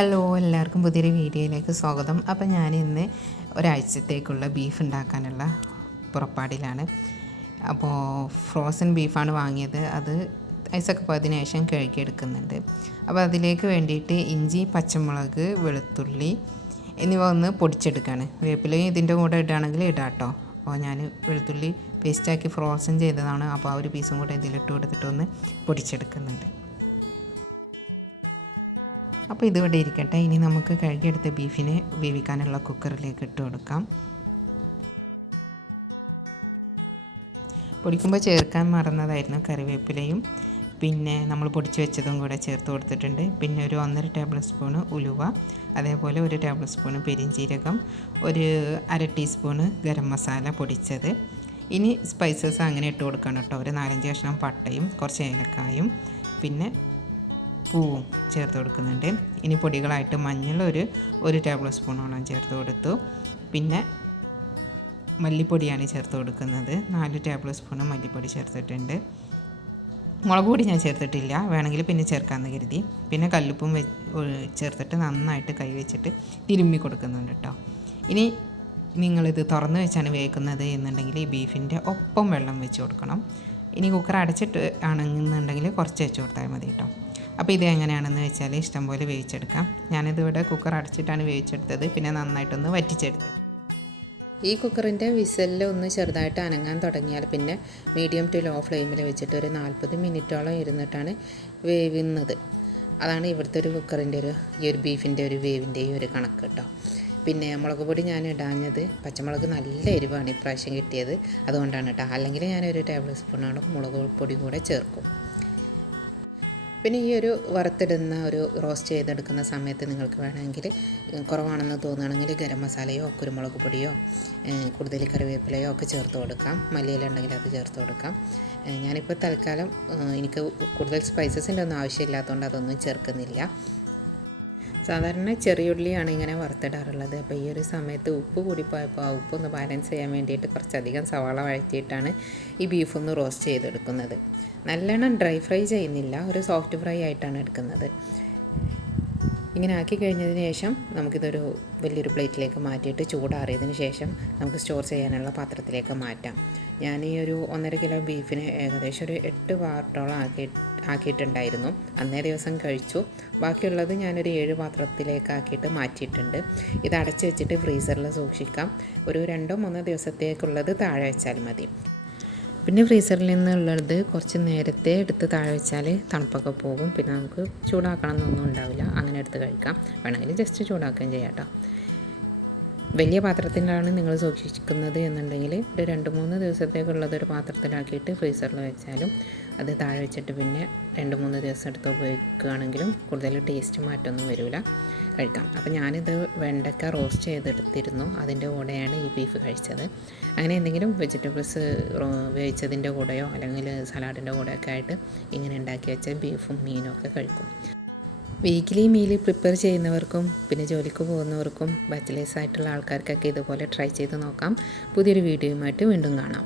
Hello, എല്ലാവർക്കും പുതിയൊരു വീഡിയോയിലേക്ക് സ്വാഗതം. അപ്പോൾ ഞാൻ ഇന്ന് ഒരാഴ്ചത്തേക്കുള്ള ബീഫ് ഉണ്ടാക്കാനുള്ള പുറപ്പാടിലാണ്. അപ്പോൾ ഫ്രോസൺ ബീഫാണ് വാങ്ങിയത്. അത് ഐസൊക്കെ പോയതിന് ശേഷം കഴുകിയെടുക്കുന്നുണ്ട്. അപ്പോൾ അതിലേക്ക് വേണ്ടിയിട്ട് ഇഞ്ചി, പച്ചമുളക്, വെളുത്തുള്ളി എന്നിവ ഒന്ന് പൊടിച്ചെടുക്കുകയാണ്. വേപ്പിലയും ഇതിൻ്റെ കൂടെ ഇടുകയാണെങ്കിൽ ഇടാം കേട്ടോ. അപ്പോൾ ഞാൻ വെളുത്തുള്ളി പേസ്റ്റാക്കി ഫ്രോസൺ ചെയ്തതാണ്. അപ്പോൾ ആ ഒരു പീസും കൂടെ ഇതിലിട്ട് കൊടുത്തിട്ടൊന്ന് പൊടിച്ചെടുക്കുന്നുണ്ട്. അപ്പോൾ ഇതിവിടെ ഇരിക്കട്ടെ. ഇനി നമുക്ക് കഴുകിയെടുത്ത ബീഫിനെ വേവിക്കാനുള്ള കുക്കറിലേക്ക് ഇട്ട് കൊടുക്കാം. പൊടിക്കുമ്പോൾ ചേർക്കാൻ മറന്നതായിരുന്നു കറിവേപ്പിലയും പിന്നെ നമ്മൾ പൊടിച്ച് വെച്ചതും കൂടെ ചേർത്ത് കൊടുത്തിട്ടുണ്ട്. പിന്നെ ഒരു 1.5 ടേബിൾ സ്പൂണ് ഉലുവ, അതേപോലെ 1 ടേബിൾ സ്പൂണ് പെരിഞ്ജീരകം, ഒരു 1/2 ടീസ്പൂണ് ഗരം മസാല പൊടിച്ചത്. ഇനി സ്പൈസസ് അങ്ങനെ ഇട്ട് കൊടുക്കണം കേട്ടോ. ഒരു 4-5 കഷ്ണം പട്ടയും കുറച്ച് ഏലക്കായും പിന്നെ പൂവും ചേർത്ത് കൊടുക്കുന്നുണ്ട്. ഇനി പൊടികളായിട്ട് മഞ്ഞൾ ഒരു ടേബിൾ സ്പൂണോളം ചേർത്ത് കൊടുത്തു. പിന്നെ മല്ലിപ്പൊടിയാണ് ചേർത്ത് കൊടുക്കുന്നത്. 4 ടേബിൾ സ്പൂൺ മല്ലിപ്പൊടി ചേർത്തിട്ടുണ്ട്. മുളക് പൊടി ഞാൻ ചേർത്തിട്ടില്ല, വേണമെങ്കിൽ പിന്നെ ചേർക്കാമെന്ന് കരുതി. പിന്നെ കല്ലുപ്പും ചേർത്തിട്ട് നന്നായിട്ട് കൈ വെച്ചിട്ട് തിരുമ്മി കൊടുക്കുന്നുണ്ട് കേട്ടോ. ഇനി നിങ്ങളിത് തുറന്ന് വെച്ചാണ് വേവിക്കുന്നത് എന്നുണ്ടെങ്കിൽ ഈ ബീഫിൻ്റെ ഒപ്പം വെള്ളം വെച്ച് കൊടുക്കണം. ഇനി കുക്കർ അടച്ചിട്ട് ആണെന്നുണ്ടെങ്കിൽ കുറച്ച് വെച്ച് കൊടുത്താൽ മതി കേട്ടോ. അപ്പോൾ ഇത് എങ്ങനെയാണെന്ന് വെച്ചാൽ ഇഷ്ടംപോലെ വേവിച്ചെടുക്കാം. ഞാനിതിവിടെ കുക്കർ അടച്ചിട്ടാണ് വേവിച്ചെടുത്തത്. പിന്നെ നന്നായിട്ടൊന്ന് വറ്റിച്ചെടുത്തത്. ഈ കുക്കറിൻ്റെ വിസലിൽ ഒന്ന് ചെറുതായിട്ട് അനങ്ങാൻ തുടങ്ങിയാൽ പിന്നെ മീഡിയം ടു ലോ ഫ്ലെയിമിൽ വെച്ചിട്ട് ഒരു 40 മിനിറ്റോളം ഇരുന്നിട്ടാണ് വേവുന്നത്. അതാണ് ഇവിടുത്തെ ഒരു കുക്കറിൻ്റെ ഈ ഒരു ബീഫിൻ്റെ ഒരു വേവിൻ്റെയും ഒരു കണക്ക് കേട്ടോ. പിന്നെ മുളക് പൊടി ഞാൻ ഇടാഞ്ഞത്, പച്ചമുളക് നല്ല എരിവാണ് ഇപ്രാവശ്യം കിട്ടിയത്, അതുകൊണ്ടാണ് കേട്ടോ. അല്ലെങ്കിൽ ഞാനൊരു ടേബിൾ സ്പൂണോളം മുളക് പൊടി കൂടെ ചേർക്കും. പിന്നെ ഈ ഒരു വറുത്തിടുന്ന ഒരു റോസ്റ്റ് ചെയ്തെടുക്കുന്ന സമയത്ത് നിങ്ങൾക്ക് വേണമെങ്കിൽ കുറവാണെന്ന് തോന്നുകയാണെങ്കിൽ ഗരം മസാലയോ കുരുമുളക് പൊടിയോ കൂടുതൽ കറിവേപ്പിലയോ ഒക്കെ ചേർത്ത് കൊടുക്കാം. മല്ലിയില ഉണ്ടെങ്കിൽ അത് ചേർത്ത് കൊടുക്കാം. ഞാനിപ്പോൾ തൽക്കാലം എനിക്ക് കൂടുതൽ സ്പൈസസിൻ്റെ ഒന്നും ആവശ്യമില്ലാത്തതുകൊണ്ട് അതൊന്നും ചേർക്കുന്നില്ല. സാധാരണ ചെറിയുള്ളിയാണ് ഇങ്ങനെ വറുത്തിടാറുള്ളത്. അപ്പോൾ ഈ ഒരു സമയത്ത് ഉപ്പ് കൂടിപ്പോയപ്പോൾ ആ ഉപ്പൊന്ന് ബാലൻസ് ചെയ്യാൻ വേണ്ടിയിട്ട് കുറച്ചധികം സവാള വഴറ്റിയിട്ടാണ് ഈ ബീഫൊന്ന് റോസ്റ്റ് ചെയ്തെടുക്കുന്നത്. നല്ലോണം ഡ്രൈ ഫ്രൈ ചെയ്യുന്നില്ല, ഒരു സോഫ്റ്റ് ഫ്രൈ ആയിട്ടാണ് എടുക്കുന്നത്. ഇങ്ങനെ ആക്കി കഴിഞ്ഞതിന് ശേഷം നമുക്കിതൊരു വലിയൊരു പ്ലേറ്റിലേക്ക് മാറ്റിയിട്ട് ചൂടാറിയതിന് ശേഷം നമുക്ക് സ്റ്റോർ ചെയ്യാനുള്ള പാത്രത്തിലേക്ക് മാറ്റാം. ഞാൻ ഈ ഒരു 1.5 കിലോ ബീഫിന് ഏകദേശം ഒരു 8 പാർട്ടോളം ആക്കിയിട്ടുണ്ടായിരുന്നു. അന്നേ ദിവസം കഴിച്ചു. ബാക്കിയുള്ളത് ഞാനൊരു 7 പാത്രത്തിലേക്ക് ആക്കിയിട്ട് മാറ്റിയിട്ടുണ്ട്. ഇത് അടച്ച് വെച്ചിട്ട് ഫ്രീസറിൽ സൂക്ഷിക്കാം. ഒരു 2-3 ദിവസത്തേക്കുള്ളത് താഴെ വെച്ചാൽ മതി. പിന്നെ ഫ്രീസറിൽ നിന്നുള്ളത് കുറച്ച് നേരത്തെ എടുത്ത് താഴെ വെച്ചാൽ തണുപ്പൊക്കെ പോകും. പിന്നെ നമുക്ക് ചൂടാക്കണം എന്നൊന്നും ഉണ്ടാവില്ല. അങ്ങനെ എടുത്ത് കഴിക്കാം. വേണമെങ്കിൽ ജസ്റ്റ് ചൂടാക്കുകയും ചെയ്യാം കേട്ടോ. വലിയ പാത്രത്തിലാണ് നിങ്ങൾ സൂക്ഷിക്കുന്നത് എന്നുണ്ടെങ്കിൽ ഒരു 2-3 ദിവസത്തേക്കുള്ളത് ഒരു പാത്രത്തിലാക്കിയിട്ട് ഫ്രീസറിൽ വെച്ചാലും അത് താഴെ വെച്ചിട്ട് പിന്നെ 2-3 ദിവസം എടുത്ത് ഉപയോഗിക്കുകയാണെങ്കിലും കൂടുതൽ ടേസ്റ്റ് മാറ്റമൊന്നും വരില്ല, കഴിക്കാം. അപ്പോൾ ഞാനിത് വെണ്ടയ്ക്ക റോസ്റ്റ് ചെയ്തെടുത്തിരുന്നു. അതിൻ്റെ കൂടെയാണ് ഈ ബീഫ് കഴിച്ചത്. അങ്ങനെ എന്തെങ്കിലും വെജിറ്റബിൾസ് വേവിച്ചതിൻ്റെ കൂടെയോ അല്ലെങ്കിൽ സലാഡിൻ്റെ കൂടെയൊക്കെ ആയിട്ട് ഇങ്ങനെ ഉണ്ടാക്കി വെച്ച ബീഫും മീനും ഒക്കെ കഴിക്കും. വീക്കിലി മീൽ പ്രിപ്പയർ ചെയ്യുന്നവർക്കും പിന്നെ ജോലിക്ക് പോകുന്നവർക്കും ബാച്ചിലേഴ്സായിട്ടുള്ള ആൾക്കാർക്കൊക്കെ ഇതുപോലെ ട്രൈ ചെയ്ത് നോക്കാം. പുതിയൊരു വീഡിയോയുമായിട്ട് വീണ്ടും കാണാം.